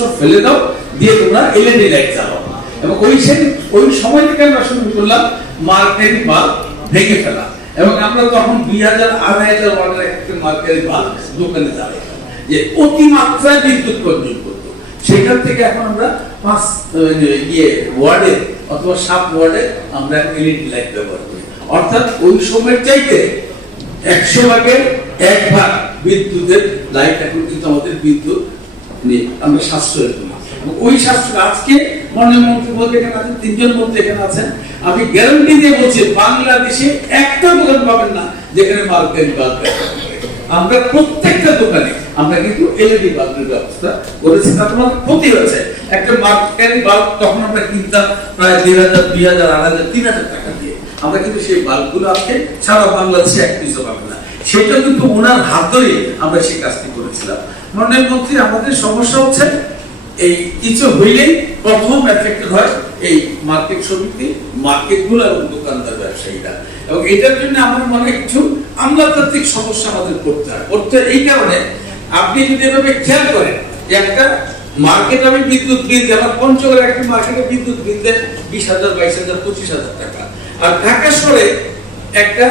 সব ফেলে দাও, দিয়ে তোমরা এলইডি লাইট চালাও। এবং ওই সময় থেকে আমরা শুরু করলাম মার্কারি বাল্ব ভেঙে ফেলা। এবং আমরা তখন 2000-2500 ওয়াটের একটা মার্কারি বাল্ব দোকানে জ্বালাই, যে অতিমাত্রায় বিদ্যুৎ কনজিউম করতো। সেখান থেকে এখন আমরা 5 ওয়ার্ডে অথবা 7 ওয়ার্ডে আমরা এলইডি লাইট ব্যবহার করি। অর্থাৎ ওই সময়ের চাইতে 100 ভাগের 1 ভাগ বিদ্যুতের লাইট এখন কিন্তু আমাদের বিদ্যুৎ আমরা সাশ্রয় করি। ওই সাশ্রয় আজকে মাননীয় মন্ত্রী বলতে এখানে আছেন, 3 জন মন্ত্রী এখানে আছেন, আমি গ্যারান্টি দিয়ে বলছি বাংলাদেশে একটা দোকান পাবেন না যেখানে মার্কারি বাল্ব ব্যবহার করে। আমরা প্রত্যেকটা দোকানে আমরা কিন্তু এলইডি বাল্বের ব্যবস্থা করেছি। তাতে আমাদের ক্ষতি হয়েছে। একটা মার্কারি বাল্ব তখন আমরা কিনতাম প্রায় 1500, 2000, 8000, 3000 টাকা দিয়ে। আমরা কিন্তু সেই বাল্বগুলো আজকে সারা বাংলাদেশে এক পিসও পাবেন না। সেটা কিন্তু ওনার হাত ধরে আমরা সেই কাজটি করেছিলাম। মাননীয় মন্ত্রী, আমাদের সমস্যা হচ্ছে এই কিছু হইলেই প্রথম এফেক্টেড হয় এই মার্কেট সমিতি, মার্কেটগুলো এবং দোকানদার ব্যবসায়ীরা। এবং এটার জন্য আমার মনে হয় কিছু আমলাতান্ত্রিক সমস্যা আমাদের করতে হয়। এই কারণে আপনি যদি এভাবে খেয়াল করেন, একটা মার্কেট আমি বিদ্যুৎ বিল দেয়, আমার পঞ্চগড়ের একটা মার্কেটে বিদ্যুৎ বিল দেয় 20,000, 22,000, 25,000 টাকা। আর ঢাকা শহরে একটা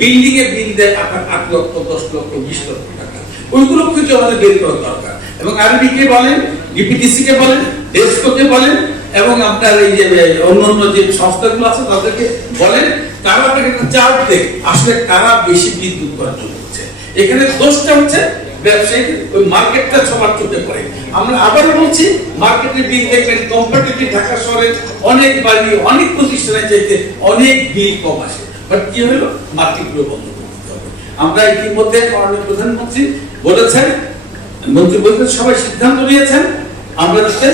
বিল্ডিং এর বিল দেয় আপনার 8 লক্ষ, 10 লক্ষ, 20 লক্ষ টাকা। ওইগুলো খুঁজে আমাদের বের করা দরকার। এবং আরবি কে বলেন, ডিপিটিসি কে বলেন, ডেস্কো কে বলেন, এবং আপনার এই যে অন্যান্য যে সংস্থাগুলো আছে তাদেরকে বলেন, তারা আপনাকে একটা চার্ট দেয় আসলে কারা বেশি বিদ্যুৎ খরচ করছে। এখানে দোষটা হচ্ছে ব্যবসায়ী, ওই মার্কেটটা সবার চোখে পড়ে। আমরা আবারও বলছি, মার্কেটের বিল দেখবেন কম্পারেটিভলি ঢাকা শহরের অনেক বাড়ি, অনেক প্রতিষ্ঠানের চাইতে অনেক বিল কম আসে। বাট কি হলো, মার্কেটগুলো বন্ধ করে দিতে হবে। আমরা ইতিমধ্যে মাননীয় প্রধানমন্ত্রী বলেছেন, মন্ত্রী বলছেন, সবাই সিদ্ধান্ত নিয়েছেন আমরা যাতে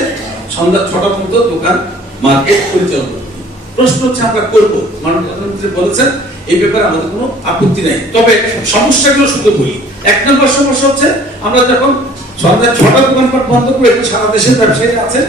সন্ধ্যা 6টা পর্যন্ত দোকান মার্কেট পরিচালনা করি। প্রশ্ন হচ্ছে আমরা করবো, মাননীয় প্রধানমন্ত্রী বলেছেন এই ব্যাপারে আমাদের কোনো আপত্তি নাই। তবে সমস্যাগুলো শুধু বলি। 1 নম্বর সমস্যা হচ্ছে, আমরা যখন সন্ধ্যা 6টা দোকানপাট বন্ধ করে, সারা দেশের ব্যবসায়ীরা আছেন,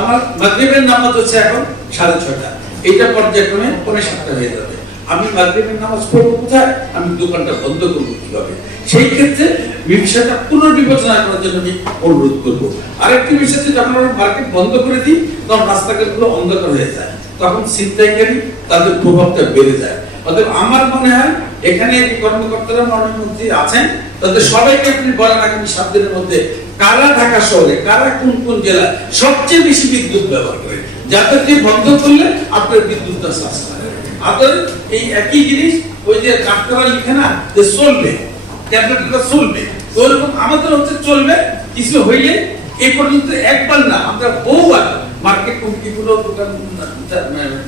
আমার মাগরিবের নামাজ হচ্ছে এখন 6:30, এইটা পর্যায়ক্রমে 7:45 হয়ে যাবে। আমি মাগরিবের নামাজ পড়বো কোথায়, আমি দোকানটা বন্ধ করবো কিভাবে? সেই ক্ষেত্রে বিষয়টা পুনর্বিবেচনা করার জন্য আমি অনুরোধ করবো। আরেকটি বিষয় হচ্ছে, যখন আমরা মার্কেট বন্ধ করে দিই তখন রাস্তাঘাটগুলো অন্ধকার হয়ে যায়, তখন ছিনতাইকারী তাদের প্রভাবটা বেড়ে যায়। অতএব আমার মনে হয় এখানে যে কর্মকর্তারা মাননীয় মন্ত্রী আছেন, তাদের সবাইকে আপনি বলেন আগামী 7 দিনের মধ্যে কারা ঢাকা শহরে, কারা কোন কোন জেলায় সবচেয়ে বেশি বিদ্যুৎ ব্যবহার করে, যাদেরকে বন্ধ করলে আপনার বিদ্যুৎটা সাশ্রয় হবে। আদর এই একই জিনিস ওই যে ডাক্তাররা লিখে না যে চলবে, ট্যাবলেটটা চলবে, ওরকম আমাদের হচ্ছে চলবে। কিছু হইলে এই পর্যন্ত একবার না, আমরা বহুবার মার্কেট কমিটিগুলো, দোকান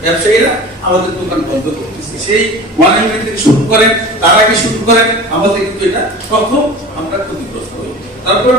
ব্যবসায়ীরা আমাদের দোকান বন্ধ করতেছে। সেই 1 থেকে শুরু করেন, তার আগে শুরু করেন, আমাদের কিন্তু এটা প্রথম আমরা ক্ষতিগ্রস্ত হই। তারপরে